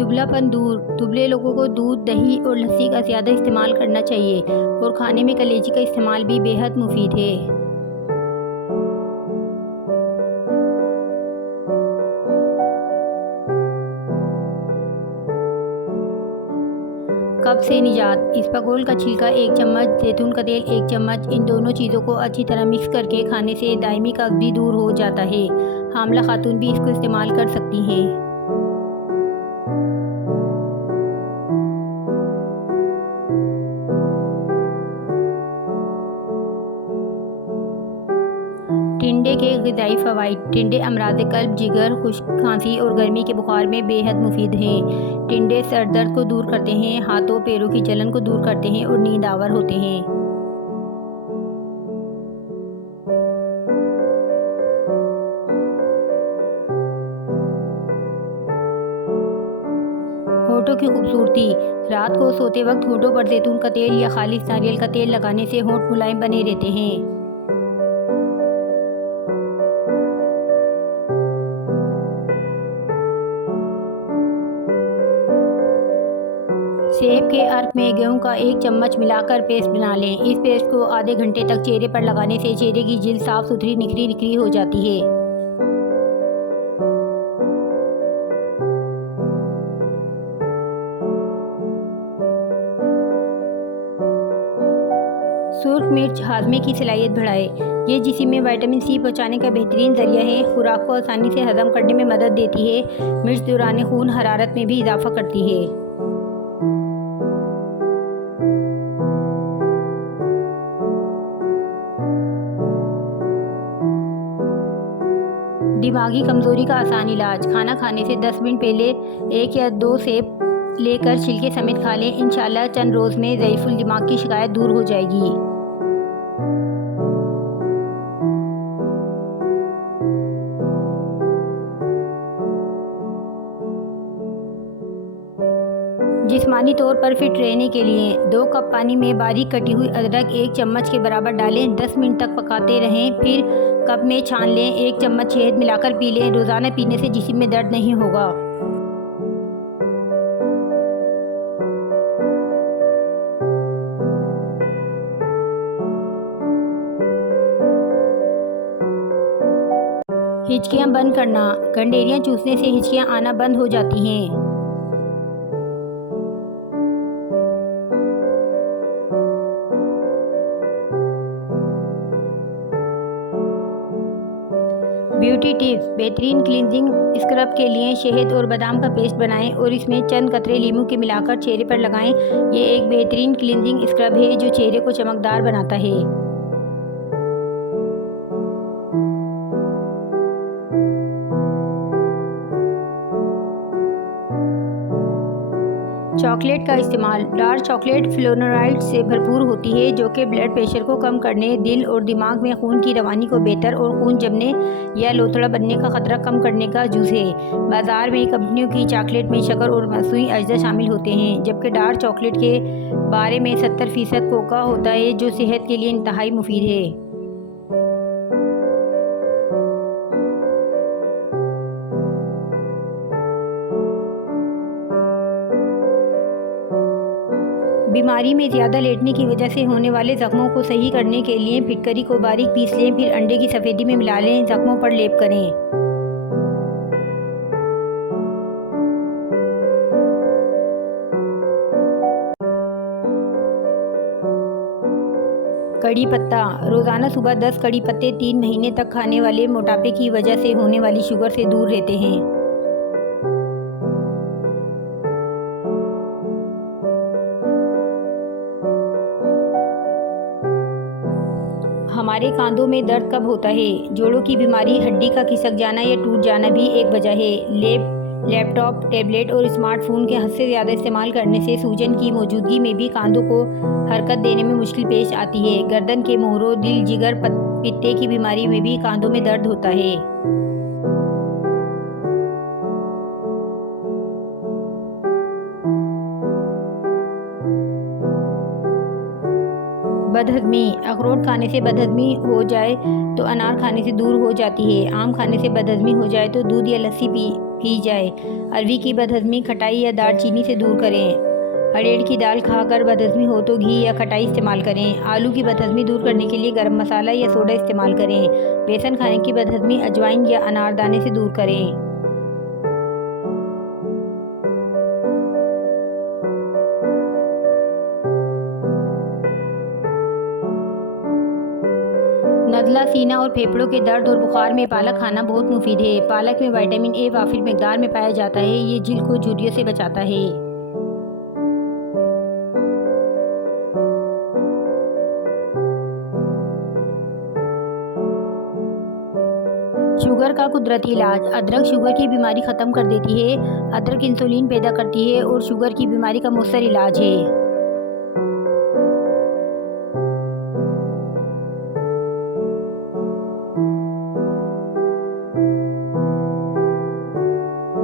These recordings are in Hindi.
दुबलापन दूर। दुबले लोगों को दूध, दही और लस्सी का ज़्यादा इस्तेमाल करना चाहिए और खाने में कलेजी का इस्तेमाल भी बेहद मुफीद है। कब्ज़ से निजात। इसबगोल का छिलका 1 चम्मच, जैतून का तेल 1 चम्मच, इन दोनों चीज़ों को अच्छी तरह मिक्स करके खाने से दायमी कब्ज़ भी दूर हो जाता है। हामिला खातून भी इसको इस्तेमाल कर सकती हैं। टिंडे के ग़िज़ाई फ़वाइद। टिंडे अमराज़ क़ल्ब, जिगर, खुश्क खांसी और गर्मी के बुखार में बेहद मुफीद हैं। टिंडे सर दर्द को दूर करते हैं, हाथों पैरों की जलन को दूर करते हैं और नींद आवर होते हैं। होठों की खूबसूरती। रात को सोते वक्त होठों पर जैतून का तेल या खालिस नारियल का तेल लगाने से होंठ मुलायम बने रहते हैं। सेब के अर्क में गेहूं का 1 चम्मच मिलाकर पेस्ट बना लें। इस पेस्ट को आधे घंटे तक चेहरे पर लगाने से चेहरे की जिल्द साफ सुथरी, निखरी निखरी हो जाती है। सुर्ख मिर्च हाजमे की सलाहियत बढ़ाए। ये जिस्म में विटामिन सी पहुंचाने का बेहतरीन जरिया है। खुराक को आसानी से हजम करने में मदद देती है। मिर्च दौरान खून हरारत में भी इजाफा करती है। दिमागी कमजोरी का आसान इलाज। खाना खाने से 10 मिनट पहले 1 या 2 सेब लेकर छिलके समेत खा लें। इंशाल्लाह चंद रोज़ में ज़ईफ़ुल दिमाग की शिकायत दूर हो जाएगी। जिस्मानी तौर पर फिट रहने के लिए 2 कप पानी में बारीक कटी हुई अदरक 1 चम्मच के बराबर डालें। 10 मिनट तक पकाते रहें, फिर कप में छान लें। 1 चम्मच शहद मिलाकर पी लें। रोज़ाना पीने से जिस्म में दर्द नहीं होगा। हिचकियाँ बंद करना। गंडेरियाँ चूसने से हिचकियाँ आना बंद हो जाती हैं। Beauty tips. बेहतरीन क्लींजिंग स्क्रब के लिए शहद और बादाम का पेस्ट बनाएं और इसमें चंद कतरे लीमू के मिलाकर चेहरे पर लगाएं। ये एक बेहतरीन क्लींजिंग स्क्रब है जो चेहरे को चमकदार बनाता है। चॉकलेट का इस्तेमाल। डार्क चॉकलेट फ्लोनोराइड से भरपूर होती है जो कि ब्लड प्रेशर को कम करने, दिल और दिमाग में खून की रवानी को बेहतर और खून जमने या लोथड़ा बनने का खतरा कम करने का जुज़ है। बाजार में कंपनियों की चॉकलेट में शक्कर और मसनूई अज्जा शामिल होते हैं, जबकि डार्क चॉकलेट के बारे में 70% कोका होता है जो सेहत के लिए इंतहाई मुफीद है। बीमारी में ज़्यादा लेटने की वजह से होने वाले ज़ख्मों को सही करने के लिए फिटकरी को बारीक पीस लें, फिर अंडे की सफ़ेदी में मिला लें। ज़ख्मों पर लेप करें। कड़ी पत्ता। रोज़ाना सुबह 10 कड़ी पत्ते 3 महीने तक खाने वाले मोटापे की वजह से होने वाली शुगर से दूर रहते हैं। हमारे कांधों में दर्द कब होता है? जोड़ों की बीमारी, हड्डी का खिसक जाना या टूट जाना भी एक वजह है। लैपटॉप, टैबलेट और स्मार्टफोन के हद से ज़्यादा इस्तेमाल करने से सूजन की मौजूदगी में भी कांधों को हरकत देने में मुश्किल पेश आती है। गर्दन के मोहरों, दिल, जिगर, पित्ते की बीमारी में भी कांधों में दर्द होता है। बदहज़मी। अखरोट खाने से बदहज़मी हो जाए तो अनार खाने से दूर हो जाती है। आम खाने से बदहज़मी हो जाए तो दूध या लस्सी पी जाए। अरवी की बदहज़मी खटाई या दालचीनी से दूर करें। अड़ेड़ की दाल खाकर बदहज़मी हो तो घी या खटाई इस्तेमाल करें। आलू की बदहज़मी दूर करने के लिए गरम मसाला या सोडा इस्तेमाल करें। बेसन खाने की बदहज़मी अजवाइन या अनारदाने से दूर करें। नज़ला, सीना और फेफड़ों के दर्द और बुखार में पालक खाना बहुत मुफीद है। पालक में विटामिन ए वाफिर मिकदार में पाया जाता है। ये जिल्द को झुर्रियों से बचाता है। शुगर का कुदरती इलाज। अदरक शुगर की बीमारी ख़त्म कर देती है। अदरक इंसुलिन पैदा करती है और शुगर की बीमारी का मुअस्सर इलाज है।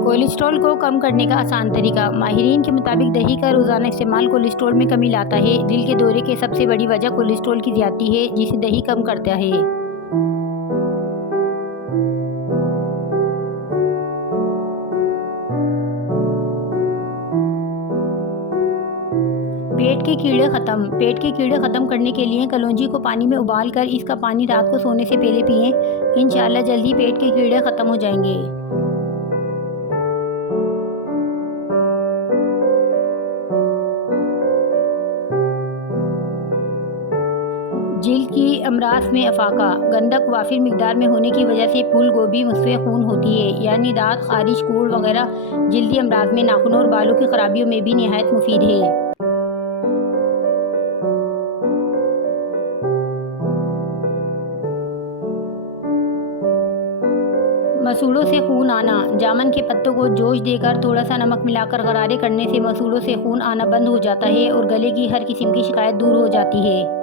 कोलेस्ट्रॉल को कम करने का आसान तरीका। माहिरीन के मुताबिक दही का रोज़ाना इस्तेमाल कोलेस्ट्रॉल में कमी लाता है। दिल के दौरे की सबसे बड़ी वजह कोलेस्ट्रॉल की ज़्यादती है, जिसे दही कम करता है। पेट के कीड़े ख़त्म करने के लिए कलौंजी को पानी में उबाल कर इसका पानी रात को सोने से पहले पिएं। इंशाअल्लाह जल्दी पेट के कीड़े ख़त्म हो जाएंगे। जिल्द की अमराज में अफाका। गंधक वाफिर मिकदार में होने की वजह से फूल गोभी मुस्फ़े खून होती है, यानी दाद, खारिश, कोढ़ वगैरह जिल्दी अमराज में नाखूनों और बालों की खराबियों में भी निहायत मुफीद है। मसूड़ों से खून आना। जामन के पत्तों को जोश देकर थोड़ा सा नमक मिलाकर गरारे करने से मसूड़ों से खून आना बंद हो जाता है और गले की हर किस्म की शिकायत दूर हो जाती है।